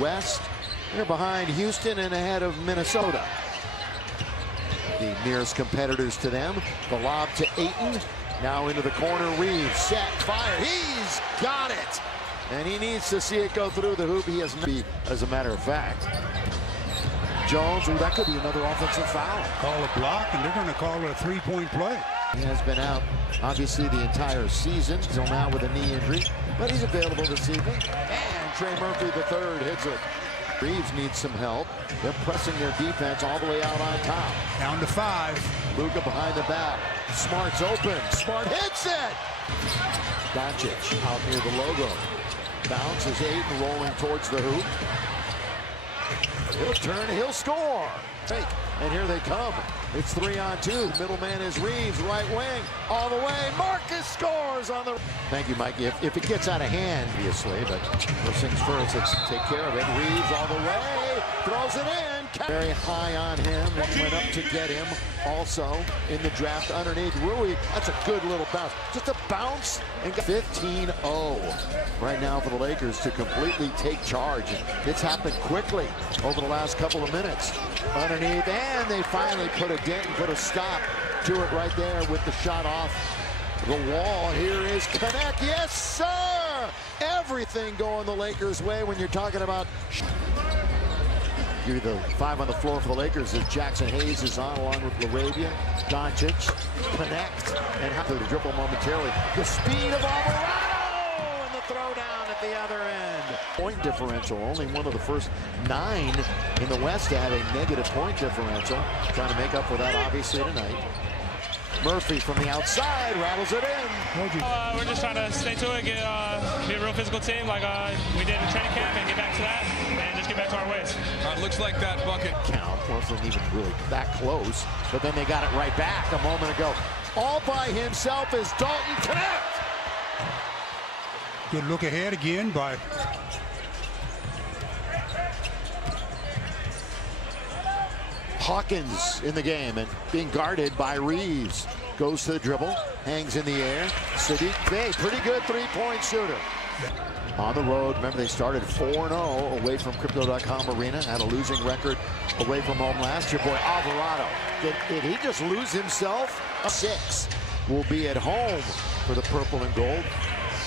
West. They're behind Houston and ahead of Minnesota. The nearest competitors to them. The lob to Ayton. Now into the corner. Reeves set, fire. He's got it. And he needs to see it go through the hoop. He has not, as a matter of fact. Jones, that could be another offensive foul. Call a block, and they're going to call it a three-point play. He has been out, obviously, the entire season, until now with a knee injury. But he's available this evening. And Trey Murphy, the third, hits it. Reeves needs some help. They're pressing their defense all the way out on top. Down to 5. Luka behind the back. Smart's open. Smart hits it. Doncic out near the logo. Bounces Ayton rolling towards the hoop. He'll turn, he'll score. Fake, and here they come. It's 3-on-2. The middle man is Reeves, right wing, all the way. Marcus scores on the... Thank you, Mike. If it gets out of hand, obviously, but first things first, let's take care of it. Reeves all the way, throws it in. Very high on him, and went up to get him. Also in the draft underneath Rui. That's a good little bounce. Just a bounce and got 15-0 right now for the Lakers to completely take charge. It's happened quickly over the last couple of minutes. Underneath, and they finally put a dent and put a stop to it right there with the shot off the wall. Here is Connect. Yes, sir! Everything going the Lakers' way when you're talking about... Give you the 5 on the floor for the Lakers as Jackson Hayes is on along with LaRavia. Doncic, Connect, and have to dribble momentarily. The speed of Alvarado and the throwdown at the other end. Point differential, only one of the first 9 in the West to have a negative point differential. Trying to make up for that obviously tonight. Murphy from the outside rattles it in. We're just trying to stay to it, be a real physical team like we did in training camp, and get back to that, and just get back to our ways. Looks like that bucket count wasn't even really that close, but then they got it right back a moment ago. All by himself is Dalton Connect. Good look ahead again by Hawkins in the game and being guarded by Reeves. Goes to the dribble, hangs in the air. Sadiq Bey, pretty good three-point shooter. On the road, remember they started 4-0 away from Crypto.com Arena, had a losing record away from home last year. Boy, Alvarado, did he just lose himself? 6 will be at home for the purple and gold.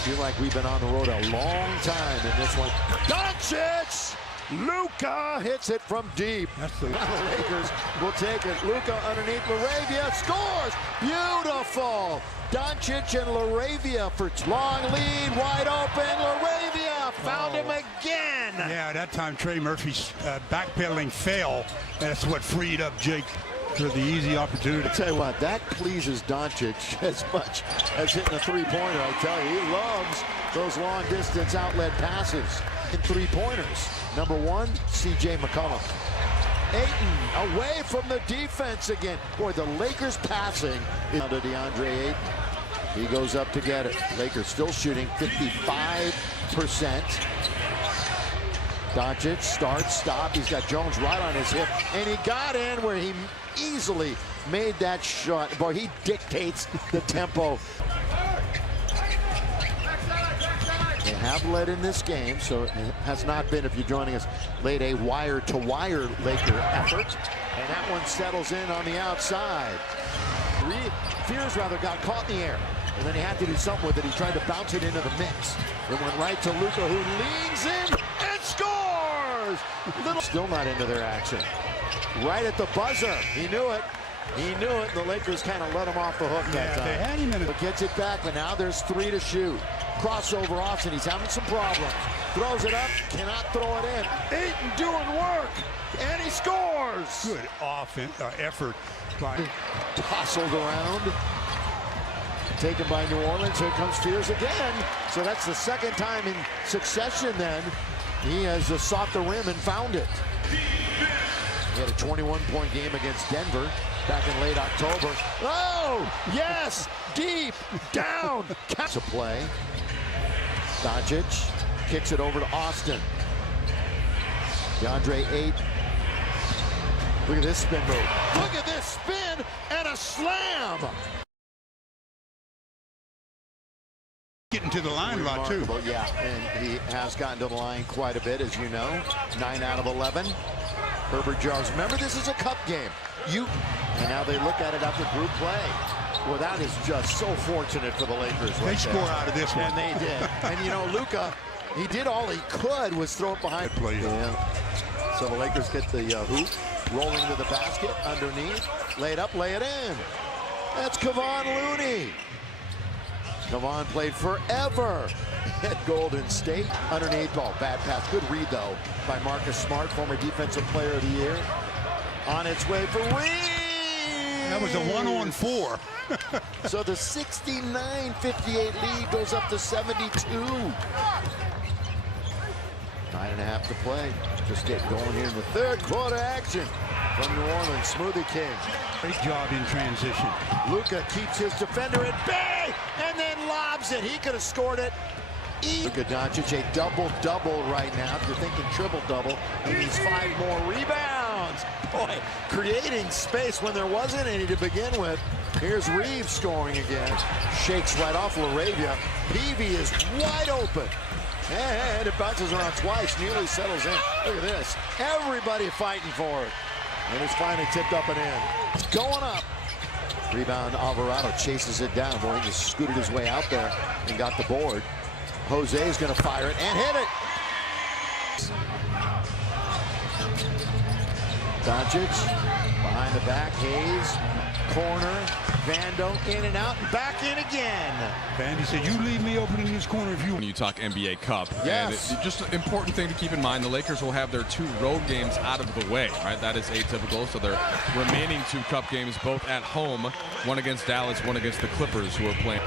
Feel like we've been on the road a long time in this one. Doncic! Luka hits it from deep. The Lakers will take it. Luka underneath LaRavia scores. Beautiful. Doncic and LaRavia for long lead, wide open. LaRavia found him again. Yeah, that time Trey Murphy's backpedaling fail. That's what freed up Jake for the easy opportunity. I tell you what, that pleases Doncic as much as hitting a three-pointer. I tell you, he loves those long-distance outlet passes. In three-pointers. Number 1, C.J. McCollum. Ayton away from the defense again. Boy, the Lakers passing is to DeAndre Ayton. He goes up to get it. Lakers still shooting 55%. Doncic starts, stop. He's got Jones right on his hip, and he got in where he easily made that shot. Boy, he dictates the tempo. They have led in this game, so it has not been, if you're joining us late, a wire-to-wire Laker effort. And that one settles in on the outside. Fears got caught in the air, and then he had to do something with it. He tried to bounce it into the mix. It went right to Luka, who leans in and scores! Still not into their action. Right at the buzzer. He knew it. He knew it. The Lakers kind of let him off the hook that time. They had him in it. But gets it back, but now there's 3 to shoot. Crossover Austin, he's having some problems. Throws it up, cannot throw it in. Ayton doing work, and he scores. Good offense effort by Tossled around. Taken by New Orleans. Here comes Fears again. So that's the second time in succession then. He has sought the rim and found it. He had a 21-point game against Denver back in late October. Oh, yes, deep, down. Catch a play. Doncic kicks it over to Austin. DeAndre Ayton. Look at this spin move. Look at this spin and a slam. getting getting to the line a lot, too. Remarkable, yeah, and he has gotten to the line quite a bit, as you know. 9 out of 11. Herbert Jones. Remember, this is a cup game. And now they look at it after group play. Well, that is just so fortunate for the Lakers. They score out of this one. And they did. And, you know, Luka, he did all he could was throw it behind. Yeah. So the Lakers get the hoop, rolling to the basket, underneath, lay it up, lay it in. That's Kevon Looney. Kevon played forever at Golden State. Underneath, oh, bad pass. Good read, though, by Marcus Smart, former Defensive Player of the Year. On its way for Reeves. That was a 1-on-4. So the 69-58 lead goes up to 72. 9.5 to play. Just getting going here in the third quarter action from New Orleans. Smoothie King. Great job in transition. Luka keeps his defender at bay and then lobs it. He could have scored it. Luka Doncic, a double-double right now. If you're thinking triple-double, he needs 5 more rebounds. Boy, creating space when there wasn't any to begin with. Here's Reeves scoring again. Shakes right off LaRavia. Peavy is wide open. And it bounces around twice, nearly settles in. Look at this. Everybody fighting for it. And it's finally tipped up and in. It's going up. Rebound, Alvarado chases it down. Boy, he just scooted his way out there and got the board. Jose is going to fire it and hit it. Doncic behind the back. Hayes, corner. Vando in and out and back in again. Vandy said, you leave me open in this corner if you... When you talk NBA Cup. Yes. And just an important thing to keep in mind, the Lakers will have their 2 road games out of the way, right? That is atypical. So their remaining 2 Cup games, both at home, one against Dallas, one against the Clippers, who are playing.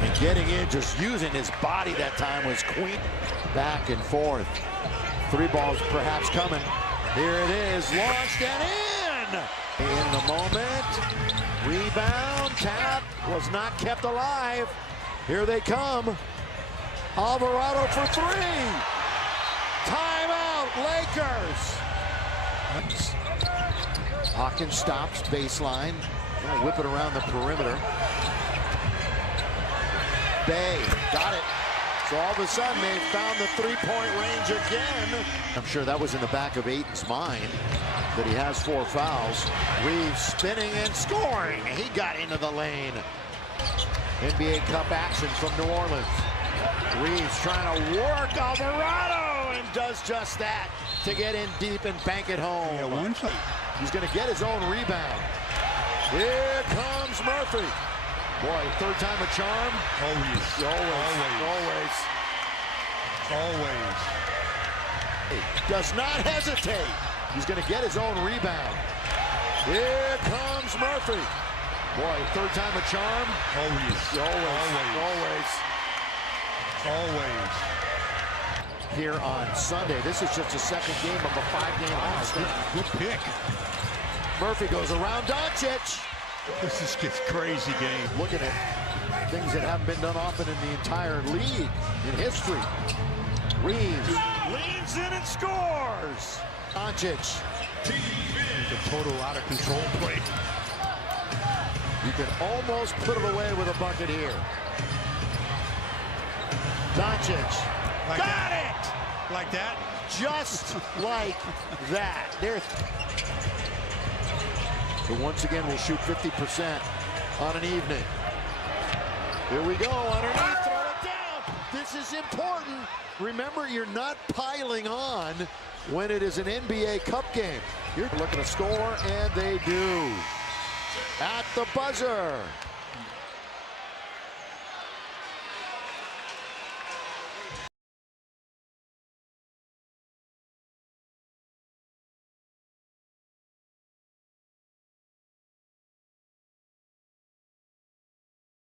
And getting in, just using his body that time was Queen. Back and forth. 3 balls perhaps coming. Here it is, launched and in! In the moment, rebound, tap, was not kept alive. Here they come. Alvarado for 3. Timeout, Lakers. Hawkins stops, baseline. Now whip it around the perimeter. Bay, got it. So all of a sudden, they found the 3-point range again. I'm sure that was in the back of Ayton's mind, that he has 4 fouls. Reeves spinning and scoring. He got into the lane. NBA Cup action from New Orleans. Reeves trying to work Alvarado and does just that to get in deep and bank it home. Yeah, he's going to get his own rebound. Here comes Murphy. Boy, 3rd time a charm. Always. Does not hesitate. He's going to get his own rebound. Here comes Murphy. Boy, 3rd time a charm. Always. Here on Sunday. This is just a 2nd game of a 5-game homestand. Good pick. Murphy goes around Doncic. This is just crazy game. Looking at things that haven't been done often in the entire league in history. Reeves leans in and scores. Doncic. It's a total out of control play. You can almost put it away with a bucket here. Doncic. Got it! Like that? Just like that. But once again, we'll shoot 50% on an evening. Here we go, underneath, throw it down. This is important. Remember, you're not piling on when it is an NBA Cup game. You're looking to score, and they do. At the buzzer.